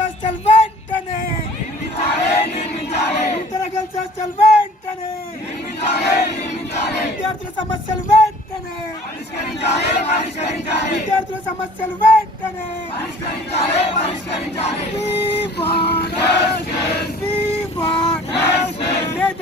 Culture వెంటనే. నూతన culture వెంటనే. విద్యార్థుల సమస్యలు వెంటనే. విద్యార్థుల సమస్యలు వెంటనే.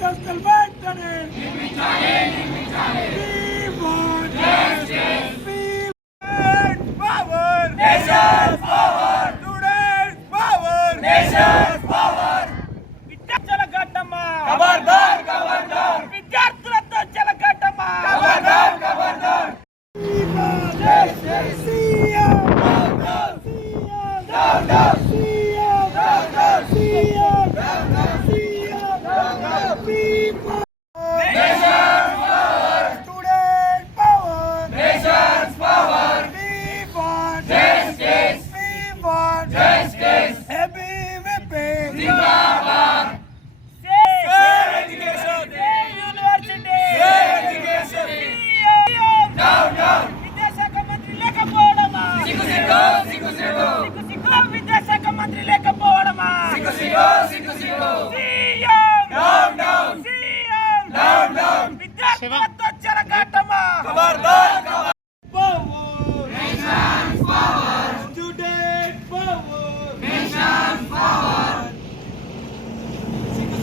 నూతన గర్ల్స్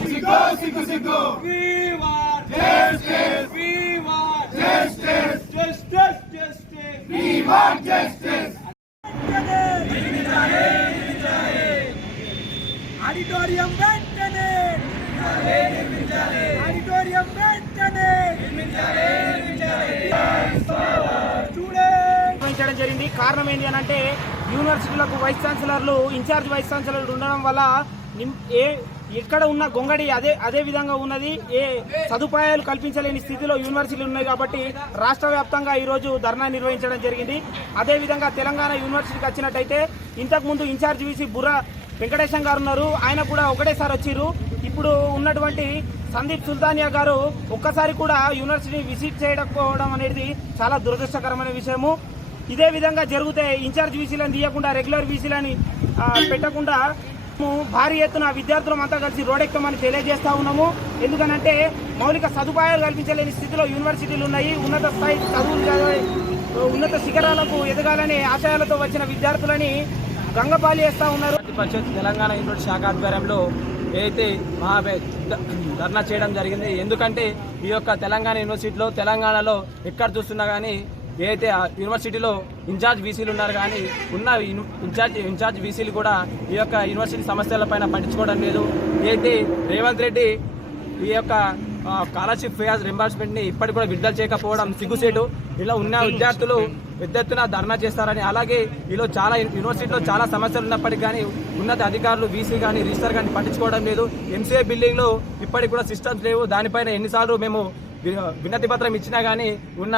సిగ్గు సిగ్గు సిగ్గు We want justice. జరిగింది కారణం ఏంటి అని అంటే యూనివర్సిటీలకు వైస్ ఛాన్సలర్లు ఇన్ఛార్జ్ వైస్ ఛాన్సలర్లు ఉండడం వల్ల ఏ ఎక్కడ ఉన్న గొంగడి అదే అదే విధంగా ఉన్నది. ఏ సదుపాయాలు కల్పించలేని స్థితిలో యూనివర్సిటీలు ఉన్నాయి కాబట్టి రాష్ట్ర వ్యాప్తంగా ఈరోజు ధర్నా నిర్వహించడం జరిగింది. అదే విధంగా తెలంగాణ యూనివర్సిటీకి వచ్చినట్టయితే ఇంతకుముందు ఇన్ఛార్జ్ వీసీ బుర్ర వెంకటేశం గారు ఉన్నారు. ఆయన కూడా ఒకటేసారి వచ్చారు ఇప్పుడు ఉన్నటువంటి సందీప్ సుల్తానియా గారు ఒక్కసారి కూడా యూనివర్సిటీ విజిట్ చేయకపోవడం అనేది చాలా దురదృష్టకరమైన విషయము. ఇదే విధంగా జరిగితే ఇన్ఛార్జ్ వీసీలను తీయకుండా రెగ్యులర్ వీసీలని పెట్టకుండా మేము భారీ ఎత్తున విద్యార్థులం అంతా కలిసి రోడెక్కమని తెలియజేస్తా ఉన్నాము. ఎందుకనంటే మౌలిక సదుపాయాలు కల్పించలేని స్థితిలో యూనివర్సిటీలు ఉన్నాయి. ఉన్నత స్థాయి చదువులు ఉన్నత శిఖరాలకు ఎదగాలనే ఆశయాలతో వచ్చిన విద్యార్థులని గంగపాలి చేస్తా ఉన్నారు. పరిషత్ తెలంగాణ యూనివర్సిటీ శాఖ ఆధ్వర్యంలో ఏదైతే మహా ధర్నా చేయడం జరిగింది ఎందుకంటే ఈ యొక్క తెలంగాణ యూనివర్సిటీలో తెలంగాణలో ఎక్కడ చూస్తున్నా కానీ ఏదైతే ఆ యూనివర్సిటీలో ఇన్ఛార్జ్ బీసీలు ఉన్నారు కానీ ఉన్న ఇన్ఛార్జ్ ఇన్ఛార్జ్ బీసీలు కూడా ఈ యొక్క యూనివర్సిటీ సమస్యలపైన పట్టించుకోవడం లేదు. ఏదైతే రేవంత్ రెడ్డి ఈ యొక్క స్కాలర్షిప్ ఫియాజ్ రింబర్స్మెంట్ని ఇప్పటికి కూడా విడుదల చేయకపోవడం సిగ్గుసేటు. ఇలా ఉన్న విద్యార్థులు పెద్ద ఎత్తున ధర్నా చేస్తారని అలాగే ఈలో చాలా యూనివర్సిటీలో చాలా సమస్యలు ఉన్నప్పటికీ కానీ ఉన్నత అధికారులు బీసీ కానీ రిజిస్టర్ కానీ పట్టించుకోవడం లేదు. ఎంసీఏ బిల్డింగ్లో ఇప్పటికి కూడా సిస్టమ్స్ లేవు. దానిపైన ఎన్నిసార్లు మేము వినతి పత్రం ఇచ్చినా కానీ ఉన్న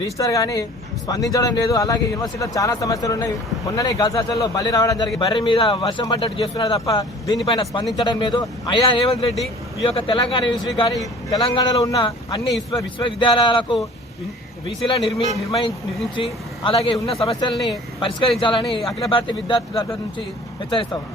రిజిస్టర్ కానీ స్పందించడం లేదు. అలాగే యూనివర్సిటీలో చాలా సమస్యలు ఉన్నాయి. మొన్ననే గల్సాచల్లో బలి రావడం జరిగి బర్రె మీద వర్షం పడ్డట్టు చేస్తున్నారు తప్ప దీనిపైన స్పందించడం లేదు. అయ్యా రేవంత్ రెడ్డి ఈ యొక్క తెలంగాణ యూనివర్సిటీ కానీ తెలంగాణలో ఉన్న అన్ని విశ్వ విశ్వవిద్యాలయాలకు బీసీలా నిర్మి నిర్మయి నిర్మించి అలాగే ఉన్న సమస్యల్ని పరిష్కరించాలని అఖిల భారతీయ విద్యార్థి తరఫు నుంచి హెచ్చరిస్తా ఉన్నాం.